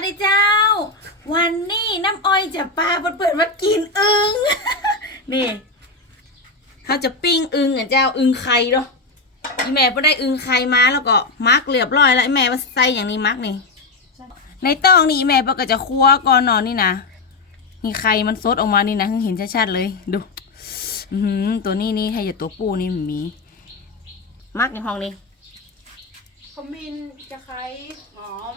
วัสดีเจ้า วันนี้น้ำอ้อยจะปลาเปิดเปิดมากินอึงนี่เขาจะปิ้งอึงอะเจ้าอึงไข่เนาะอีแม่ก็ได้อึงไข่มาแล้วก็มักเรียบร้อยแล้วอีแม่ว่าใส่อย่างนี้มักนี่ ในต้องนี่แม่ปก็จะคั่วก่อนนอนนี่นะนี่ไข่มันซดออกมานี่นะเห็นชัดๆเลยดูอือหือตัวนี้นี่ให้อย่าตัวปูนี่มีมักในห้องนี้ขมิ้นจะไคร้หอม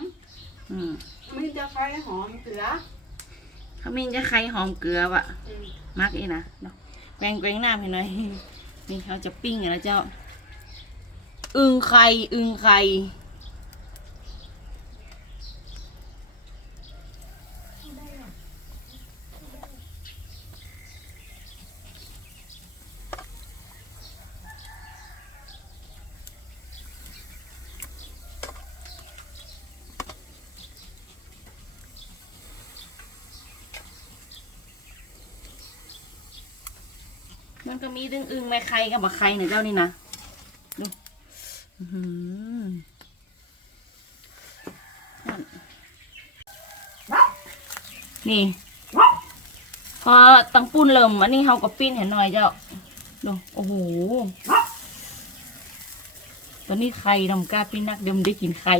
อืมขมิ้นจะไคร้หอมเกลือขมิ้นจะไข่หอมเกลือวะอืมมักอีนะเนาะแกงแกงน้ำเห็นไหมนี่เขาจะปิ้งกันแล้วเจ้า อึงไข่อึงไข่ มันก็มีดึงอึงแม่ไข่กับบักไข่เนี่ยเจ้านี่นะดูนี่พอตังปุ้นเริ่มอันนี้เขาก็ปิ้นเห็นหน่อยเจ้าดูโอ้โหตอนนี้ไข่ทำกล้าปิ้นนักเดิมได้กินไข่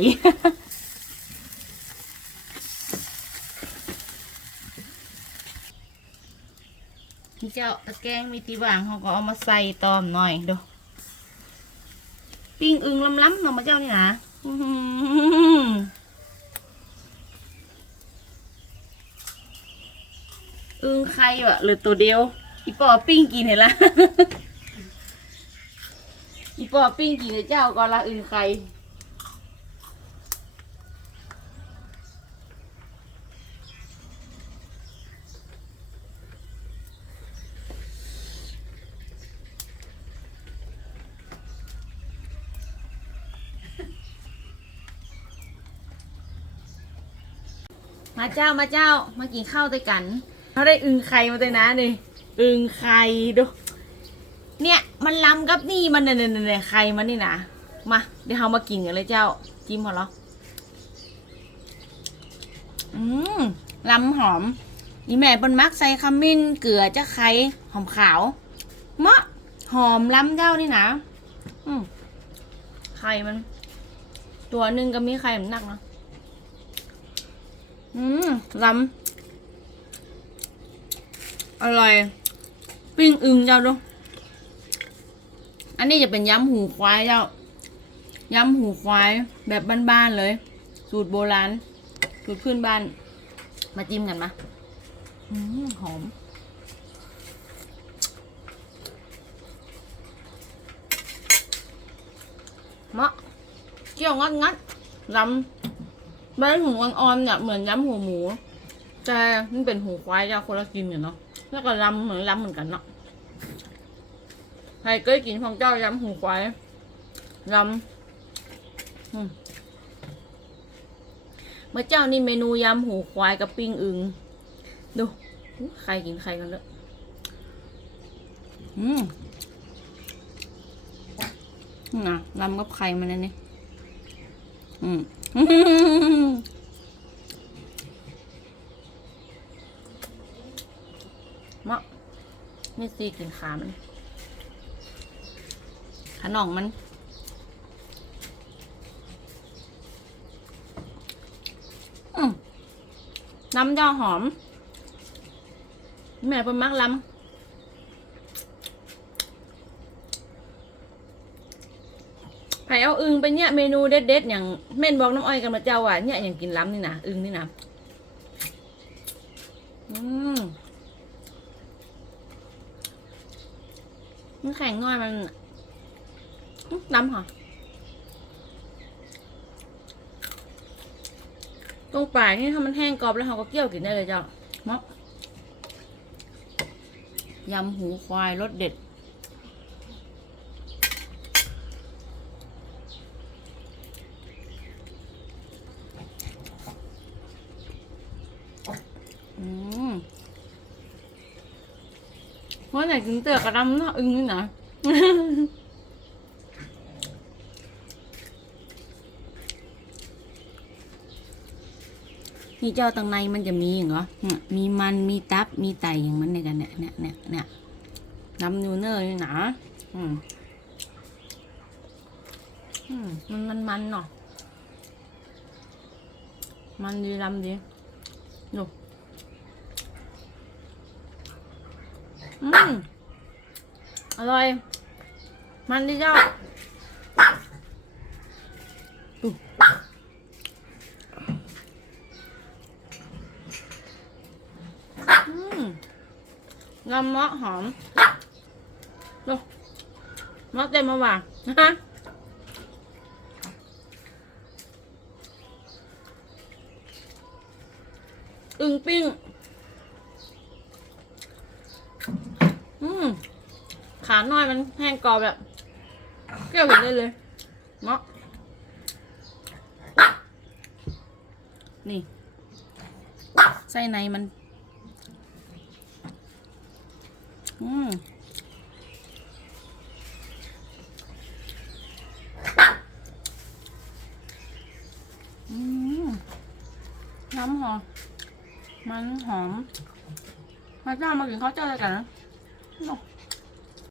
เจ้าตะแกงมีตีวางเขาก็เอามาใส่ตอมหน่อยดูปิ้งอึงล้ำๆเนาะมาเจ้านี่นะอึงใครวะหลือตัวเดียว อีปอปิ้งกินเห็นละอีปอปิ้งกินเดี๋ยเจ้าก็ละอึงใคร มาเจ้ามาเจ้ามากินข้าวด้วยกันเขาได้อึงไข่มาด้วยนะนี่อึงไข่ดูเนี่ยมันล้ำกับนี่มันเนี่ยเนี่ยเนไข่มันนี่นะมาเดี๋ยวเรามากินกันเลยเจ้า จิ้มพอเหรออืมล้ำหอมอีแม่เป็นมักใส่ขมิ้นเกลือจะไข่หอมขาวมะหอมล้ำเจ้านี่นะอืมไข่มัน ตัวหนึ่งก็มีไข่หนักเนาะ อืมล้ำอร่อย ปิ้งอึงเจ้าดูอันนี้จะเป็นยำหูควายเจ้ายำหูควายแบบบ้านๆเลย สูตรโบราณ สูตรพื้นบ้าน มาจิ้มกันมาอืมหอมมะเกี่ยวงัดงัดๆล้ำ ใบหูอ่อนๆเนี่ยเหมือนย้ำหูหมู แต่มันเป็นหูควายจะคนละกินอยู่เนาะแล้วก็ลำเหมือนลำเหมือนกันเนาะใครเคยกินของเจ้าย้ำหูควายลำเมื่อเจ้านี่เมนูยำหูควายกับปิ้งอึงดูใครกินใครกันเลยอืมน่ะลำกับไข่มันนั่นนี่อืม มะนี่ซีกินขามันขาน่องมันน้ำเจ้าหอม แม่เป็นมักล้ำไผ่ เอาอึงไปเนี่ยเมนูเด็ดๆอย่างเม่นบอกน้ำอ้อยกันมาเจ้าอะเนี่ยอย่างกินล้ำนี่นะอึงนี่นะอืมมันแข็งง่อยมันน้ำเหรอตรงปลายนี่ถ้ามันแห้งกรอบแล้วเราก็เกี่ยวกินได้เลยจ้ะมะยำหูควายรสเด็ด อืมว่าไหนกินเตือกกระดำเนาะอึ้งนี่นะนี่เจ้าตังในมันจะมีอย่างเหรอมีมันมีตับมีไตอย่างมันในกันเนี่ยเนี่ยเนี่ยเนี่ยน้ำนูเนอร์นี่นาอืมอืมมันมันมันเนาะมันดีลำดีอืม อร่อย มันดีจ้าอู้อืมลำมะหอมดูมะเต็มมาว่างนะฮะอึ่งปิ้ง อืม ขาหน่อยมันแห้งกรอบแบบเปรี้ยวเห็นได้เลยเนาะนี่ไส้ในมันอืมอืมน้ำหอม มันหอม มาเจ้ามากินข้าวเจ้าเลยกันนะเนาะ